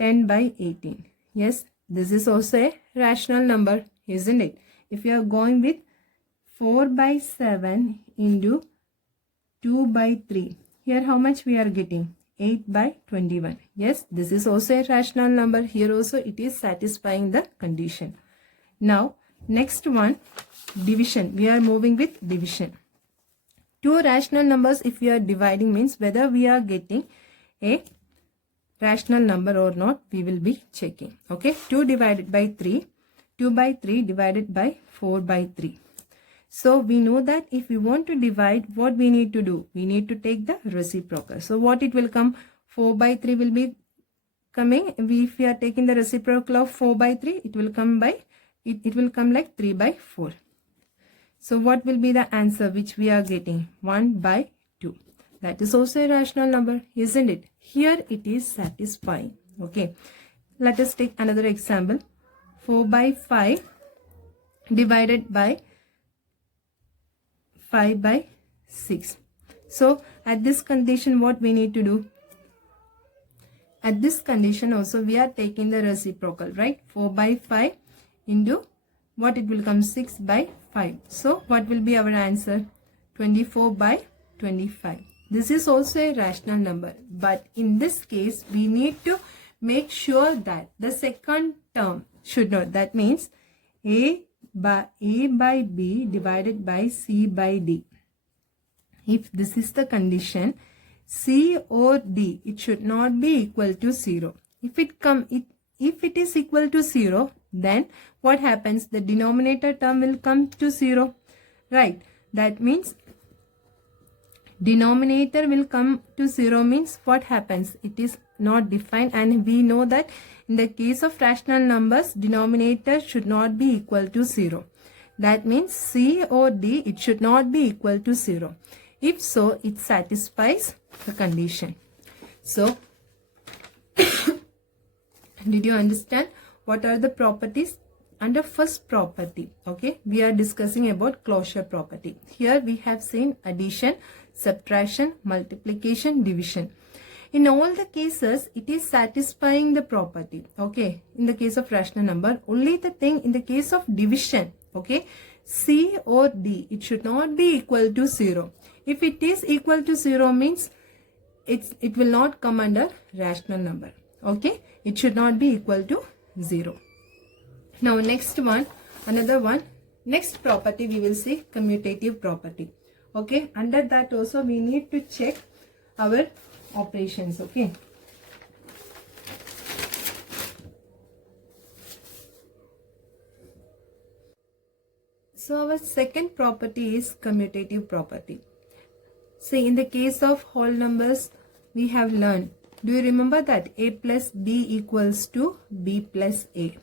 10 by 18. Yes, this is also a rational number, isn't it? If you are going with 4 by 7 into 2 by 3, here how much we are getting? 8 by 21. Yes, this is also a rational number. Here also it is satisfying the condition. Now, next one, division. We are moving with division. Two rational numbers, if we are dividing, means whether we are getting a rational number or not, we will be checking. Okay, 2 divided by 3, 2 by 3 divided by 4 by 3. So we know that if we want to divide, what we need to do? We need to take the reciprocal. So what it will come? 4 by 3 will be coming. If we are taking the reciprocal of 4 by 3, it will come by, it will come like 3 by 4. So what will be the answer which we are getting? 1 by 2. That is also a rational number, isn't it? Here it is satisfying. Okay. Let us take another example. 4 by 5 divided by 5 by 6. So at this condition, what we need to do? At this condition also we are taking the reciprocal, right? 4 by 5 into what it will come? 6 by 5. So what will be our answer? 24 by 25. This is also a rational number, but in this case we need to make sure that the second term should not. That means A by B divided by C by D. If this is the condition, C or D, it should not be equal to 0. If it is equal to 0, then what happens? The denominator term will come to 0, right? That means denominator will come to 0 means what happens? It is not defined, and we know that in the case of rational numbers, denominator should not be equal to 0. That means C or D, it should not be equal to 0. If so, it satisfies the condition. So, did you understand what are the properties? Under first property, okay, we are discussing about closure property. Here we have seen addition, subtraction, multiplication, division. In all the cases, it is satisfying the property, okay. In the case of rational number, only the thing in the case of division, okay, C or D, it should not be equal to 0. If it is equal to 0 means it will not come under rational number, okay. It should not be equal to 0. Now next one, another one, next property we will see commutative property. Okay, under that also we need to check our operations. Okay, so our second property is commutative property. See, in the case of whole numbers, we have learned, do you remember that A plus B equals to B plus A?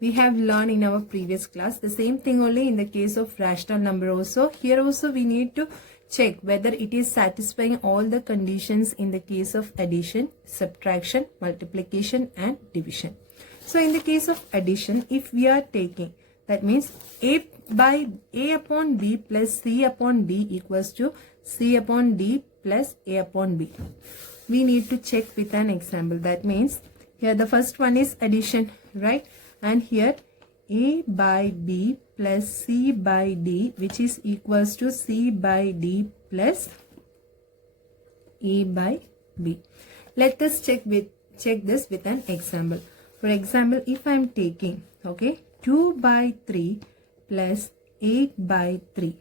We have learned in our previous class. The same thing only in the case of rational number also. Here also we need to check whether it is satisfying all the conditions in the case of addition, subtraction, multiplication and division. So in the case of addition, if we are taking, that means A upon B plus C upon D equals to C upon D plus A upon B. We need to check with an example. That means here the first one is addition, right? And here A by B plus C by D, which is equals to C by D plus A by B. Let us check this with an example. For example, if I am taking, okay, 2 by 3 plus 8 by 3.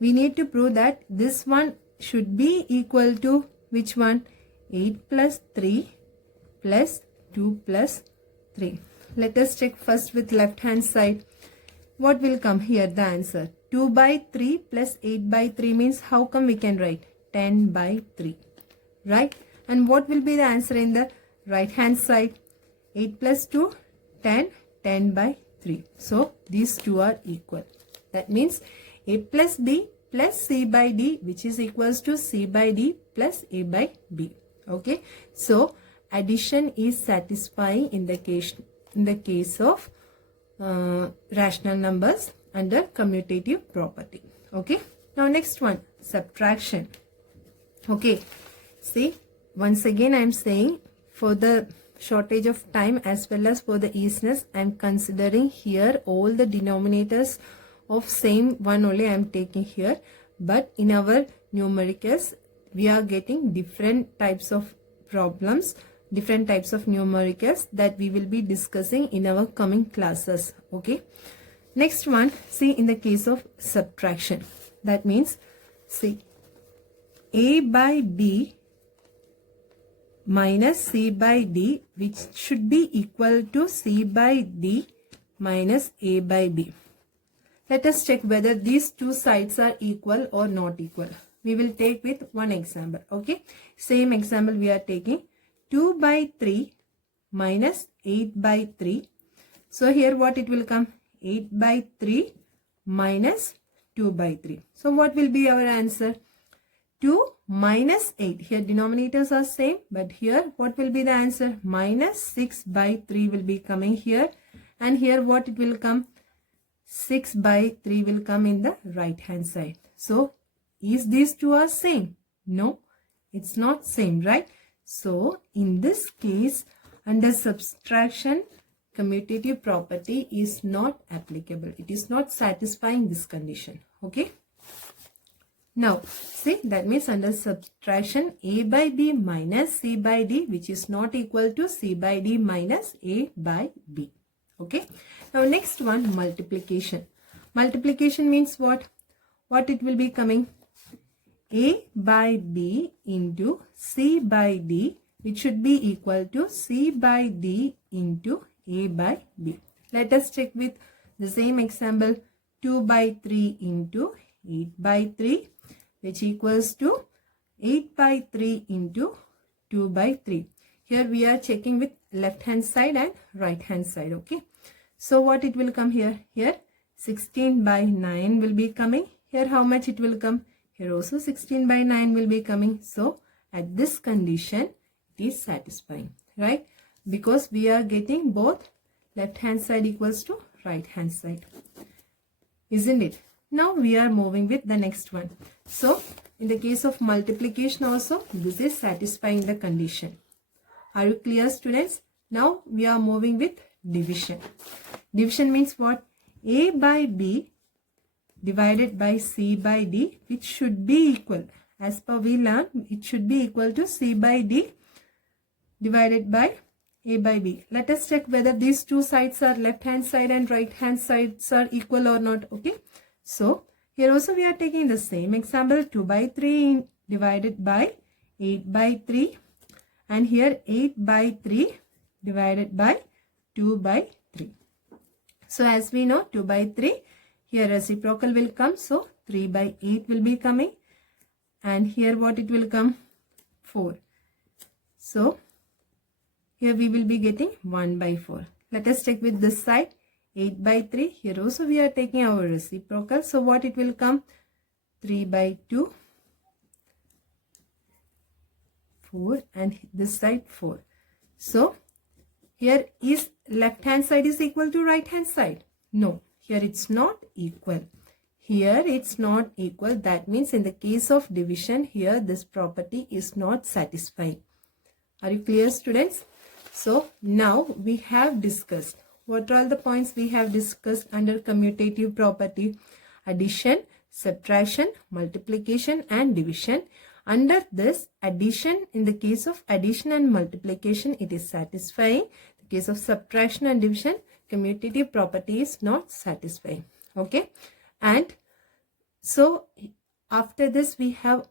We need to prove that this one should be equal to which one? 8 plus 3 plus 2 plus 3. Let us check first with left hand side. What will come here? The answer 2 by 3 plus 8 by 3 means how come we can write 10 by 3, right? And what will be the answer in the right hand side? 8 plus 2, 10, 10 by 3. So these two are equal. That means A plus B plus C by D, which is equals to C by D plus A by B. Okay. So addition is satisfying in the case of rational numbers under commutative property. Okay. Now next one, subtraction. Okay. See, once again I am saying for the shortage of time as well as for the easiness, I am considering here all the denominators of same one only I am taking here. But in our numericals, we are getting different types of problems, different types of numericals that we will be discussing in our coming classes. Okay. Next one, see in the case of subtraction. That means, see, A by B minus C by D, which should be equal to C by D minus A by B. Let us check whether these two sides are equal or not equal. We will take with one example. Okay. Same example we are taking. 2 by 3 minus 8 by 3. So here what it will come? 8 by 3 minus 2 by 3. So what will be our answer? 2 minus 8. Here denominators are same, but here what will be the answer? Minus 6 by 3 will be coming here. And here what it will come? 6 by 3 will come in the right hand side. So is these two are same? No, it's not same, right? So in this case, under subtraction, commutative property is not applicable. It is not satisfying this condition. Okay. Now, see, that means under subtraction, A by B minus C by D, which is not equal to C by D minus A by B. Okay. Now, next one, multiplication. Multiplication means what? What it will be coming? A by B into C by D, which should be equal to C by D into A by B. Let us check with the same example. 2 by 3 into 8 by 3, which equals to 8 by 3 into 2 by 3. Here we are checking with left hand side and right hand side. Okay. So what it will come here? Here 16 by 9 will be coming. Here how much it will come? Here also 16 by 9 will be coming. So at this condition, it is satisfying, right? Because we are getting both left hand side equals to right hand side. Isn't it? Now we are moving with the next one. So in the case of multiplication also, this is satisfying the condition. Are you clear, students? Now we are moving with division. Division means what? A by B divided by C by D, which should be equal. As per we learned, it should be equal to C by D divided by A by B. Let us check whether these two sides are left hand side and right hand sides are equal or not. Okay. So here also we are taking the same example. 2 by 3 divided by 8 by 3. And here 8 by 3 divided by 2 by 3. So as we know, 2 by 3, here reciprocal will come. So 3 by 8 will be coming. And here what it will come? 4. So here we will be getting 1 by 4. Let us check with this side. 8 by 3. Here also we are taking our reciprocal. So what it will come? 3 by 2. 4. And this side 4. So here is left hand side is equal to right hand side. No. Here it's not equal. Here it's not equal. That means in the case of division, here this property is not satisfying. Are you clear, students? So now we have discussed what are all the points we have discussed under commutative property: addition, subtraction, multiplication and division. Under this addition, in the case of addition and multiplication, it is satisfying. In the case of subtraction and division, commutative property is not satisfying. Okay. And so after this we have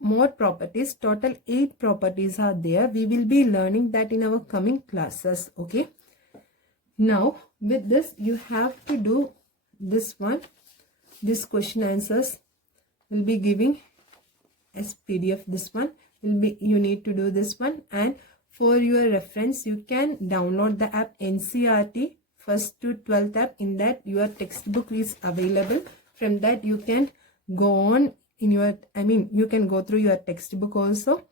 more properties. Total 8 properties are there. We will be learning that in our coming classes. Okay. Now with this you have to do this one. This question answers will be giving as PDF. This one will be, you need to do this one, and for your reference you can download the app NCERT 1st to 12th app. In that your textbook is available. From that you can go on in your, you can go through your textbook also.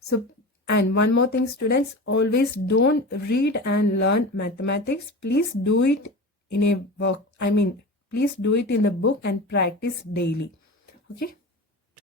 So, and one more thing, students, always don't read and learn mathematics. Please do it in a work, please do it in the book and practice daily. Okay.